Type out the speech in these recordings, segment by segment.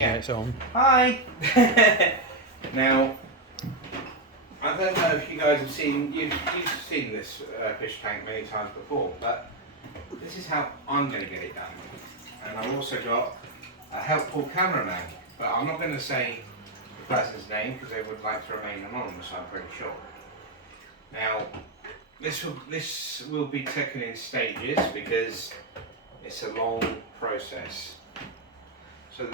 Yeah, it's on. Hi! Now, I don't know if you guys have seen, you've seen this fish tank many times before, but this is how I'm going to get it done. And I've also got a helpful cameraman, but I'm not going to say the person's name because they would like to remain anonymous, I'm pretty sure. Now, this will be taken in stages because it's a long process. So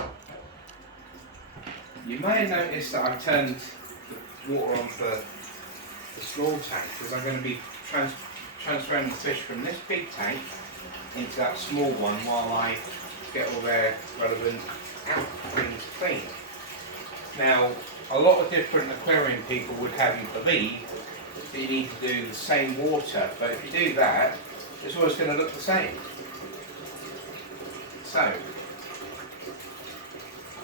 you may have noticed that I've turned the water on for the small tank because I'm going to be transferring the fish from this big tank into that small one while I get all their relevant things clean. Now, a lot of different aquarium people would have you believe that you need to do the same water, but if you do that, it's always going to look the same. So,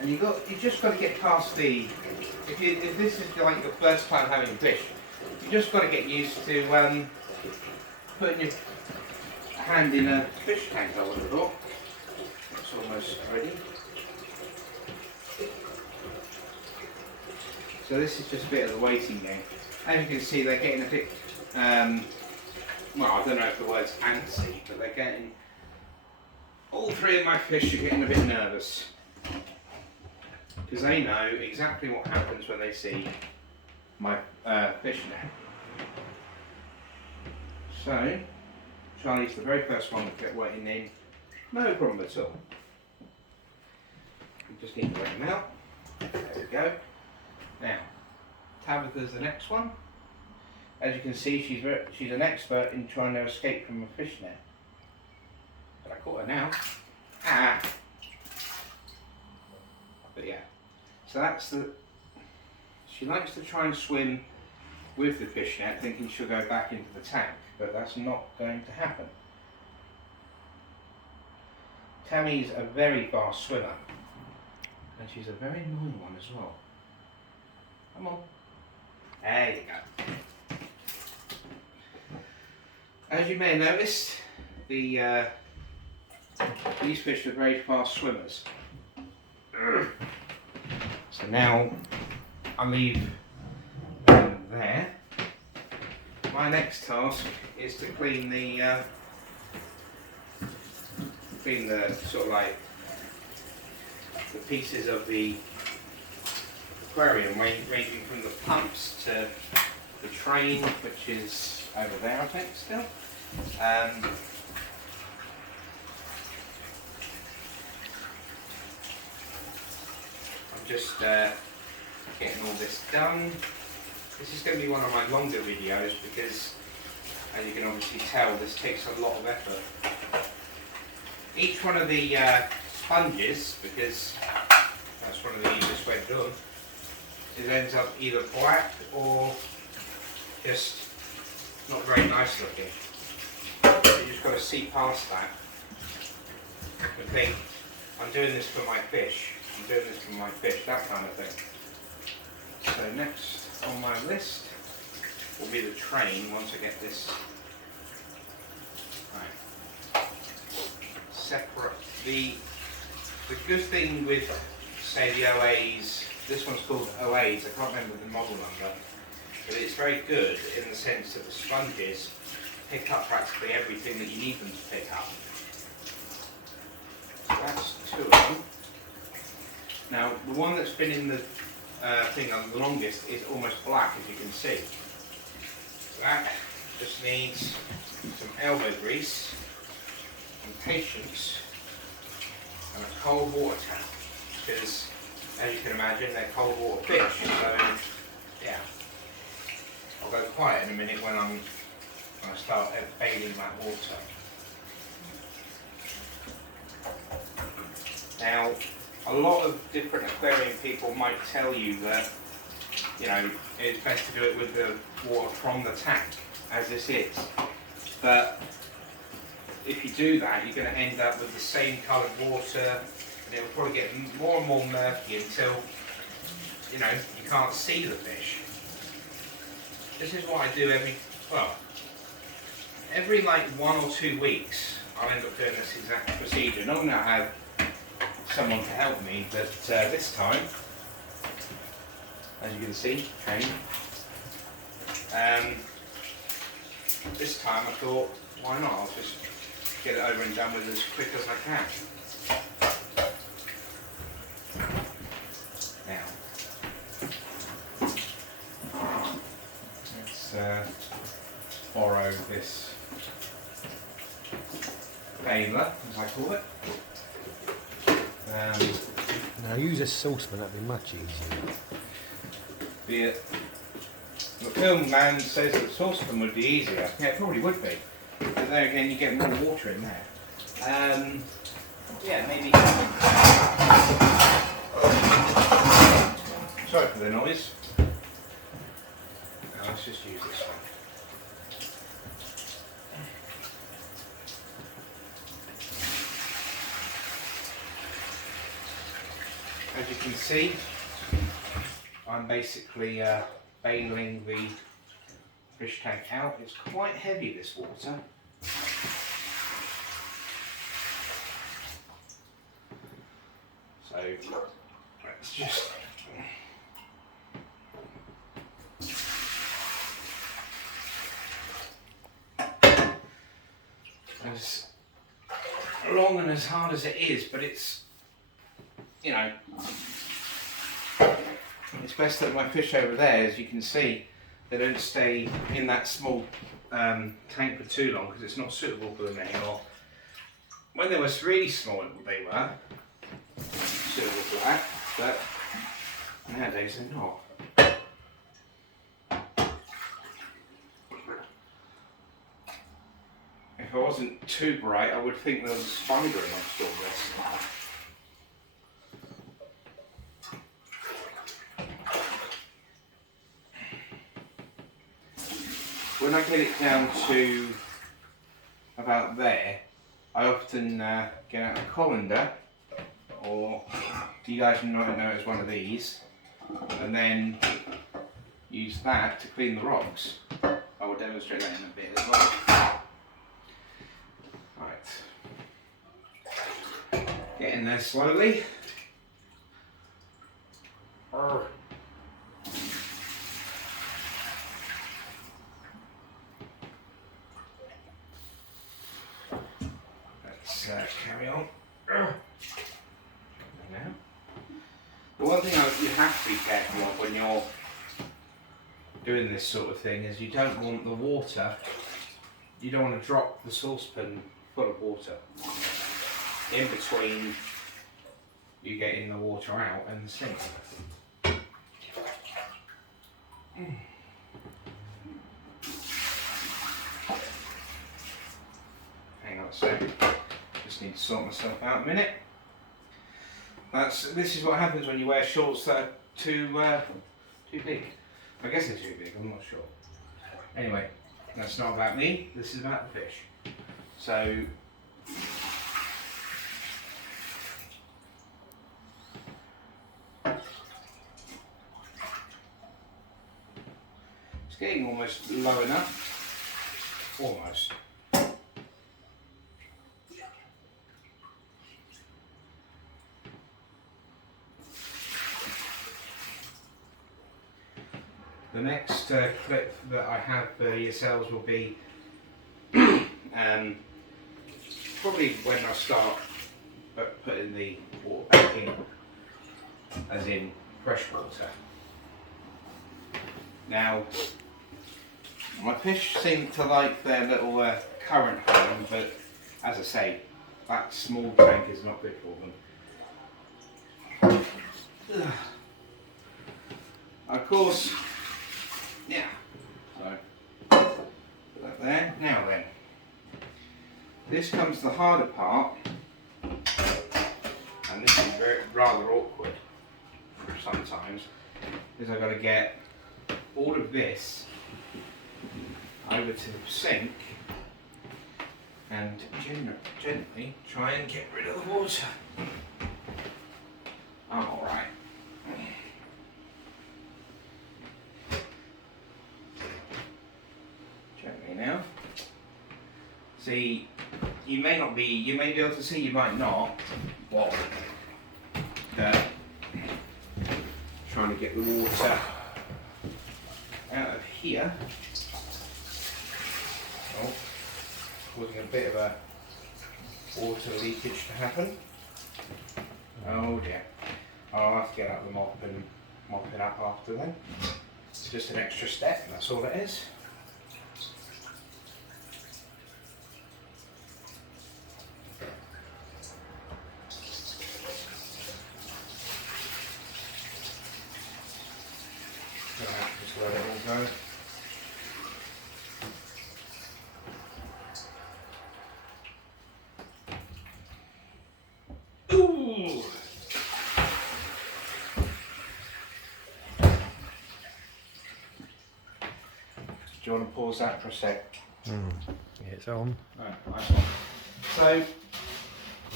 and you just got to get past the. If this is like your first time having fish, you just got to get used to putting your hand in a fish tank. I would have thought. It's almost ready. So this is just a bit of the waiting game. As you can see, they're getting a bit. Well, I don't know if the word's antsy, but they're getting. All three of my fish are getting a bit nervous. Because they know exactly what happens when they see my fish net. So, Charlie's the very first one to get wetting in, no problem at all. We just need to wet him out. There we go. Now, Tabitha's the next one. As you can see, she's an expert in trying to escape from a fish net. But I caught her now. Ah! But yeah. So that's she likes to try and swim with the fish net thinking she'll go back into the tank, but that's not going to happen. Tammy's a very fast swimmer, and she's a very annoying one as well. Come on. There you go. As you may have noticed, these fish are very fast swimmers. So now I leave them there. My next task is to clean the sort of like the pieces of the aquarium, ranging from the pumps to the train, which is over there, I think, still. Just getting all this done. This is going to be one of my longer videos because, as you can obviously tell, this takes a lot of effort. Each one of the sponges, because that's one of the easiest way to do them, it ends up either black or just not very nice looking. You just got to see past that and think, I'm doing this for my fish. I'm doing this for my fish, that kind of thing. So next on my list will be the train once I get this right. Separate. The good thing with, say, the OAs, this one's called OAs, I can't remember the model number, but it's very good in the sense that the sponges pick up practically everything that you need them to pick up. So that's two of them. Now, the one that's been in the thing the longest is almost black, as you can see. So that just needs some elbow grease, and patience, and a cold water tank. Because, as you can imagine, they're cold water fish. So, yeah. I'll go quiet in a minute when I start bathing that water. Now, a lot of different aquarium people might tell you that, you know, it's best to do it with the water from the tank, as this is. But if you do that, you're going to end up with the same coloured water, and it will probably get more and more murky until, you know, you can't see the fish. This is what I do every like 1 or 2 weeks, I'll end up doing this exact procedure. Normally I have someone to help me, but this time, as you can see, this time I thought, why not? I'll just get it over and done with as quick as I can. Now, let's borrow this baler, as I call it. Now use a saucepan, that'd be much easier. The film man says that the saucepan would be easier. Yeah, it probably would be. But there again, you get more water in there. Yeah, maybe. Sorry for the noise. Now, let's just use this one. As you can see, I'm basically bailing the fish tank out. It's quite heavy, this water. So let's just as long and as hard as it is, but it's, you know, it's best that my fish over there, as you can see, they don't stay in that small tank for too long because it's not suitable for them anymore. When they were really small, they were suitable for that, but nowadays they're not. If I wasn't too bright, I would think there was a spider amongst all this. When I get it down to about there, I often get out a colander, or do you guys might know it's one of these, and then use that to clean the rocks. I will demonstrate that in a bit as well. Right, getting there slowly. Carry on. Now, the one thing you have to be careful of when you're doing this sort of thing is you don't want the water, you don't want to drop the saucepan full of water in between you getting the water out and the sink. Hang on a second. Need to sort myself out a minute. This is what happens when you wear shorts that are too big. I guess they're too big, I'm not sure. Anyway, that's not about me, this is about the fish. So it's getting almost low enough. Almost. The next clip that I have for yourselves will be probably when I start putting the water back in, as in fresh water. Now, my fish seem to like their little current home, but as I say, that small tank is not good for them. Of course, yeah, so put that there. Now then, this comes the harder part, and this is rather awkward sometimes, is I've got to get all of this over to the sink and gently try and get rid of the water. Alright. Gently now. See, you may be able to see, you might not. Whoa. trying to get the water out of here. Oh, causing a bit of a water leakage to happen. Oh dear. I'll have to get out the mop and mop it up after then. It's just an extra step, that's all it is. Just let it all go. Ooh. Do you want to pause that for a sec? Yeah, it's on. Right, nice one. So,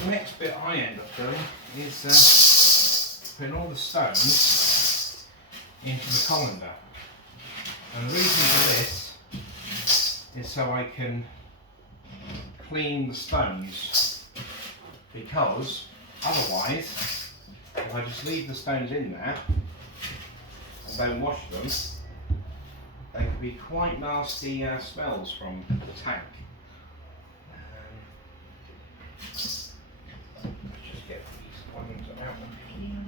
the next bit I end up doing is putting all the stones into the colander. And the reason for this is so I can clean the stones, because otherwise, if I just leave the stones in there and don't wash them, they can be quite nasty smells from the tank. Let's just get these ones out of here.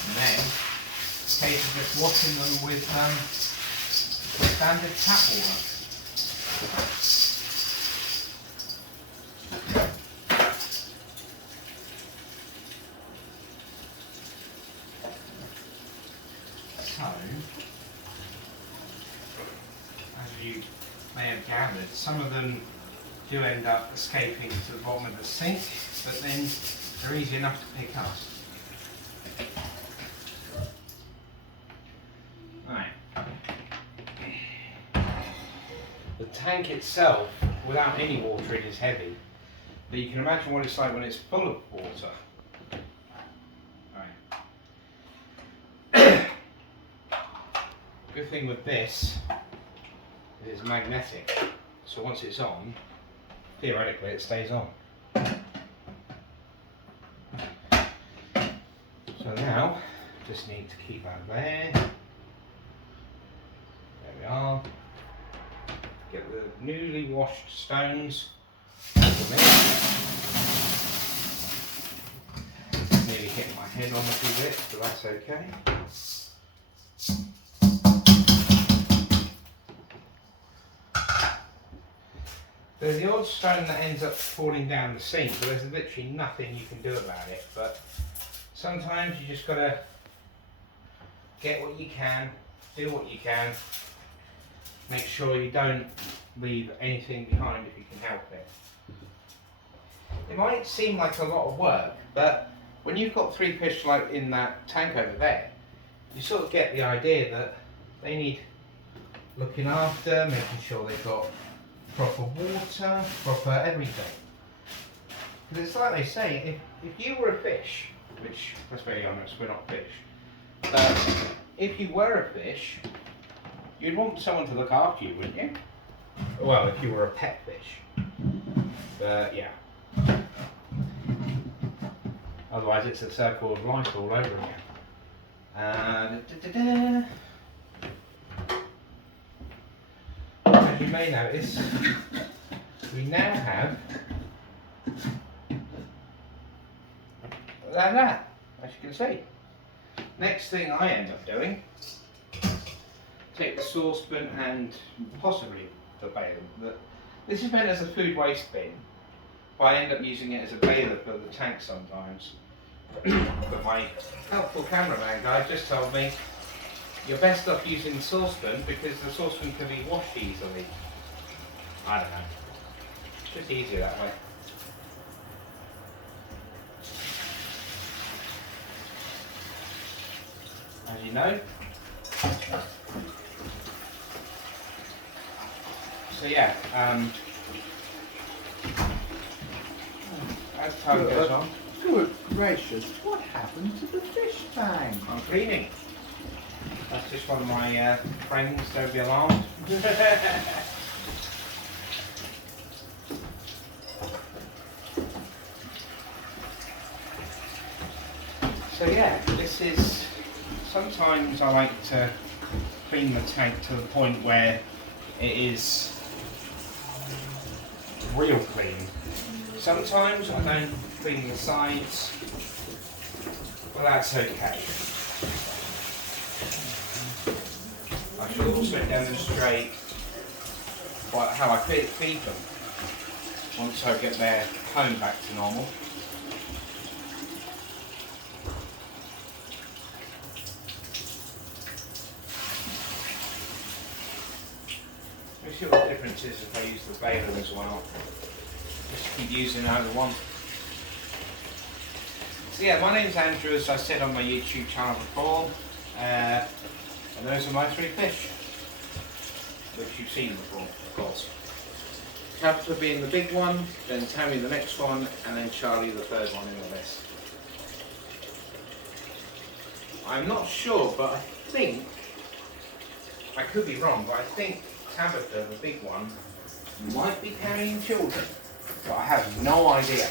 And then, case of just washing them with standard tap water. So, as you may have gathered, some of them do end up escaping to the bottom of the sink, but then they're easy enough to pick up. Right. The tank itself, without any water in, is heavy, but you can imagine what it's like when it's full of water. Right. Good thing with this is it's magnetic, so once it's on, theoretically it stays on. So now, just need to keep that there. There we are. Get the newly washed stones from in. Nearly hit my head on a few bits, but that's okay. There's the odd stone that ends up falling down the sink, but there's literally nothing you can do about it. But sometimes you just gotta get what you can, do what you can, make sure you don't leave anything behind if you can help it. It might seem like a lot of work, but when you've got 3 fish like in that tank over there, you sort of get the idea that they need looking after, making sure they've got proper water, proper everything. Because it's like they say, if you were a fish, which, let's be honest, we're not fish, but if you were a fish, you'd want someone to look after you, wouldn't you? Well, if you were a pet fish. But yeah. Otherwise it's a circle of life all over again. As you may notice, we now have that, as you can see. Next thing I end up doing, take the saucepan and possibly the baler. This is meant as a food waste bin, but I end up using it as a baler for the tank sometimes. But my helpful cameraman guy just told me you're best off using the saucepan because the saucepan can be washed easily. I don't know. It's just easier that way. As you know. So yeah, as time goes on. Good gracious, what happened to the fish tank? I'm cleaning. That's just one of my friends, don't be alarmed. So yeah, this is, sometimes I like to clean the tank to the point where it is real clean. Sometimes I don't clean the sides, but that's okay. I shall also demonstrate how I feed them once I get their home back to normal. Let me see what the difference is if I use the baler as well. Just keep using either one. So yeah, my name's Andrew, as I said on my YouTube channel before, and those are my three fish, which you've seen before, of course. Capita being the big one, then Tammy the next one, and then Charlie the third one in the list. I'm not sure, but I think, I could be wrong, but I think Tabitha, the big one, might be carrying children, but I have no idea.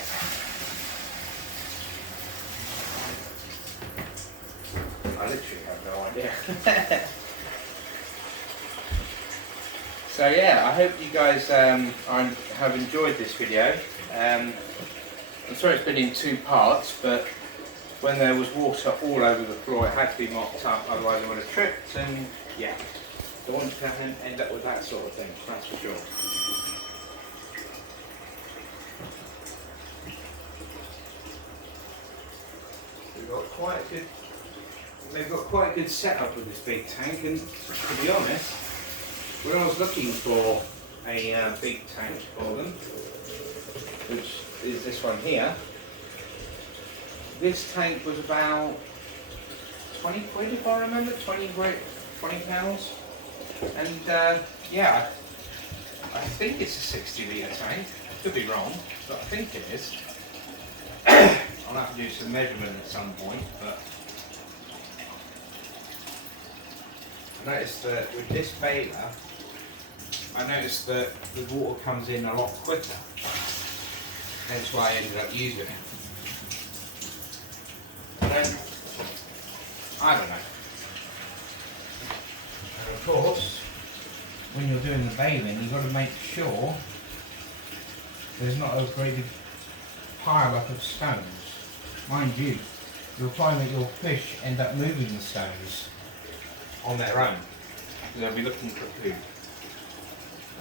I literally have no idea. So yeah, I hope you guys have enjoyed this video. I'm sorry it's been in two parts, but when there was water all over the floor it had to be mopped up, otherwise I would have tripped, and yeah, don't want to end up with that sort of thing, that's for sure. They've got quite a good setup with this big tank, and to be honest, when I was looking for a big tank for them, which is this one here, this tank was about 20 quid if I remember, 20 pounds, and yeah, I think it's a 60 litre tank, could be wrong, but I think it is. I'll have to do some measurement at some point, but I noticed that with this baler, I noticed that the water comes in a lot quicker. That's why I ended up using it. I don't know. And of course, when you're doing the baling, you've got to make sure there's not a great big pile up of stones. Mind you, you'll find that your fish end up moving the stones on their own, because they'll be looking for food.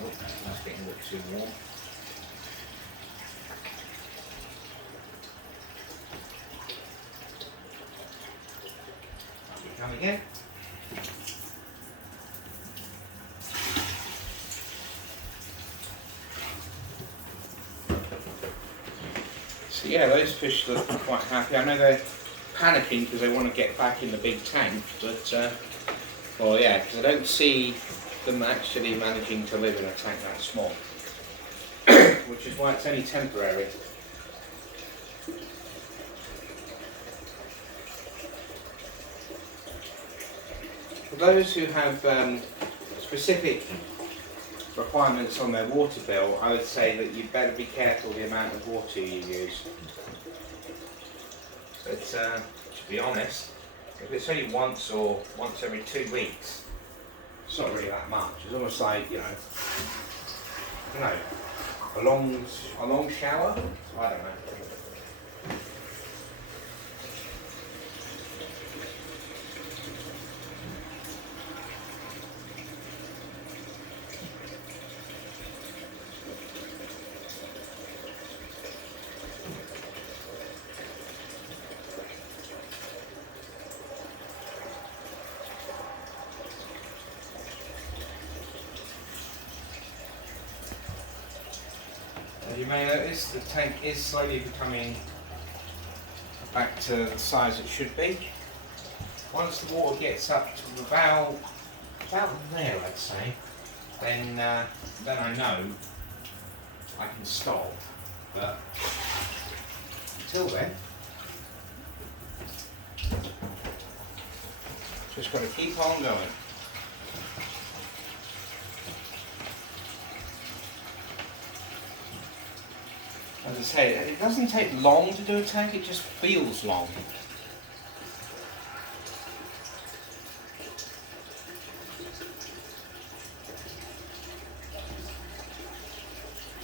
Oh, that's getting a bit too warm. Up we come again. So yeah, those fish look quite happy. I know they're panicking because they want to get back in the big tank, but well, yeah, because I don't see them actually managing to live in a tank that small, which is why it's only temporary. For those who have specific requirements on their water bill, I would say that you better be careful the amount of water you use. But to be honest, if it's only once or once every 2 weeks, it's not really that much. It's almost like, you know, a long shower. I don't know. You may notice the tank is slowly becoming back to the size it should be. Once the water gets up to about there, I'd say, then I know I can stop. But until then, Just got to keep on going. As I say, it doesn't take long to do a tank, it just feels long.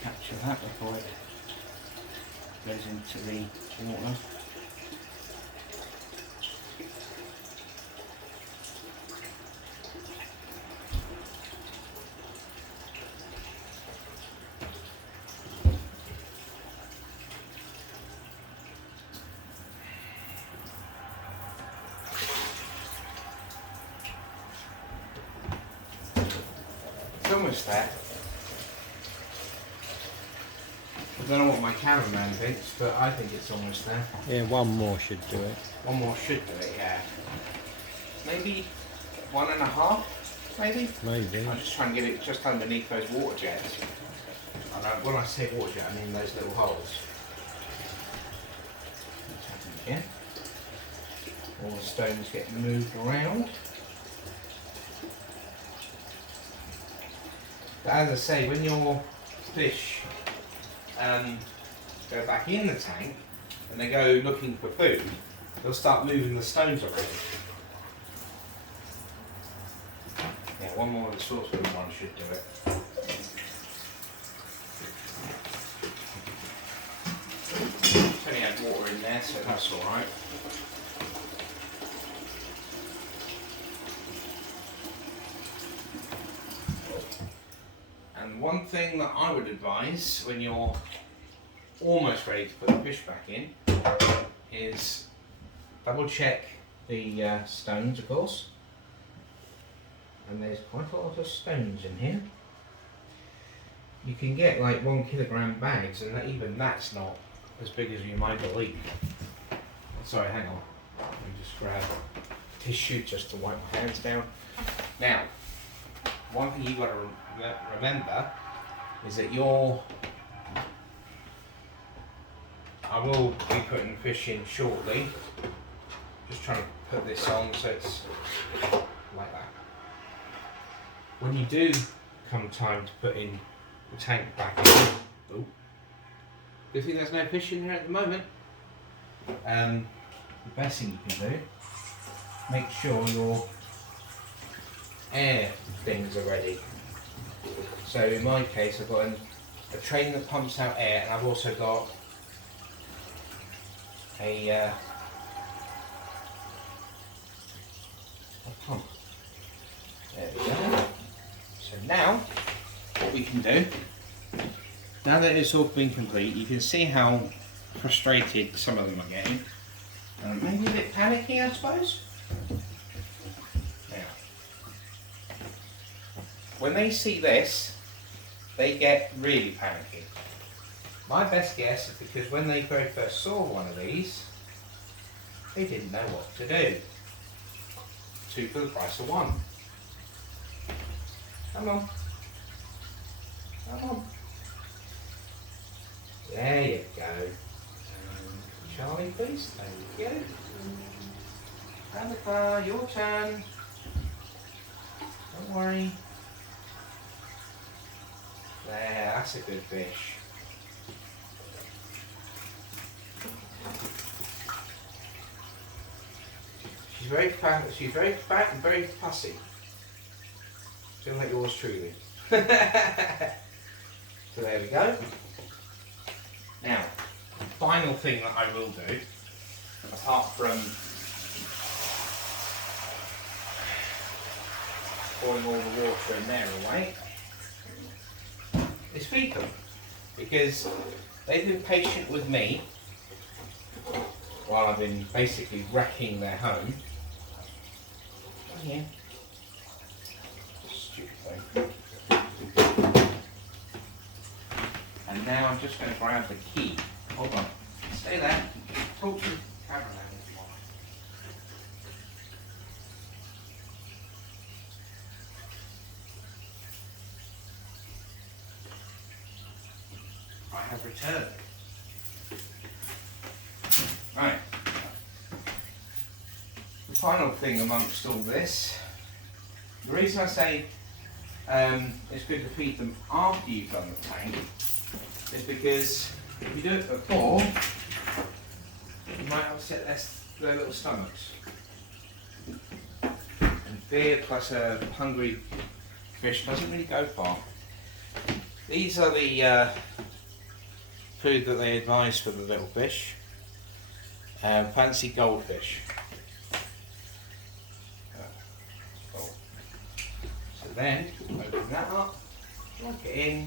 Capture that before it goes into the water. It's almost there. I don't know what my cameraman thinks, but I think it's almost there. Yeah, one more should do it. One more should do it, yeah. Maybe 1.5, maybe? Maybe. I'm just trying to get it just underneath those water jets. And when I say water jet, I mean those little holes. What's happening again? All the stones get moved around. But as I say, when your fish go back in the tank and they go looking for food, they'll start moving the stones around. Yeah, one more of the saucepan one should do it. It's only had water in there, so that's alright. And one thing that I would advise when you're almost ready to put the fish back in is double check the stones, of course. And there's quite a lot of stones in here. You can get like 1 kilogram bags, and even that's not as big as you might believe. Sorry, hang on. Let me just grab a tissue just to wipe my hands down. Now, one thing you've got to remember is that I will be putting fish in shortly. Just trying to put this on so it's like that. When you do come time to put in the tank back in, good thing there's no fish in there at the moment. The best thing you can do, make sure your air things are ready. So in my case, I've got a train that pumps out air, and I've also got a pump. There we go. So now, what we can do, now that it's all been complete, you can see how frustrated some of them are getting. Maybe a bit panicky, I suppose. Now, when they see this, they get really panicky. My best guess is because when they very first saw one of these, they didn't know what to do. 2 for the price of 1. Come on. Come on. There you go. Charlie, please. There you go. Round the car, your turn. Don't worry. There, that's a good fish. She's very fat and very fussy. Just like yours truly. So there we go. Now, the final thing that I will do, apart from pouring all the water in there away, is feed them. Because they've been patient with me while I've been basically wrecking their home. Oh yeah. Stupid thing. And now I'm just going to grab the key. Hold on. Stay there. Talk to the cameraman if you want. I have returned. Right. final thing amongst all this, the reason I say it's good to feed them after you've done the tank is because if you do it before, you might upset their little stomachs. And beer plus a hungry fish doesn't really go far. These are the food that they advise for the little fish. Fancy goldfish. So then, open that up, lock it in,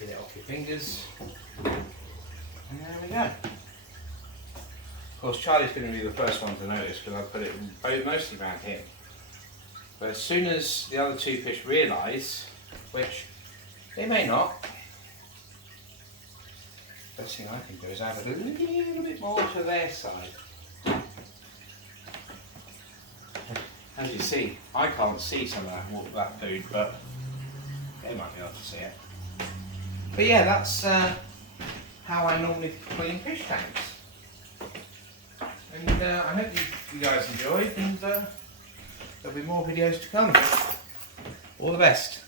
get it off your fingers, and there we go. Of course, Charlie's going to be the first one to notice because I put it mostly around him. But as soon as the other two fish realise, which they may not, best thing I can do is add a little bit more to their side. As you see, I can't see some of that food, but they might be able to see it. But yeah, that's how I normally clean fish tanks. And I hope you guys enjoyed, and there'll be more videos to come. All the best.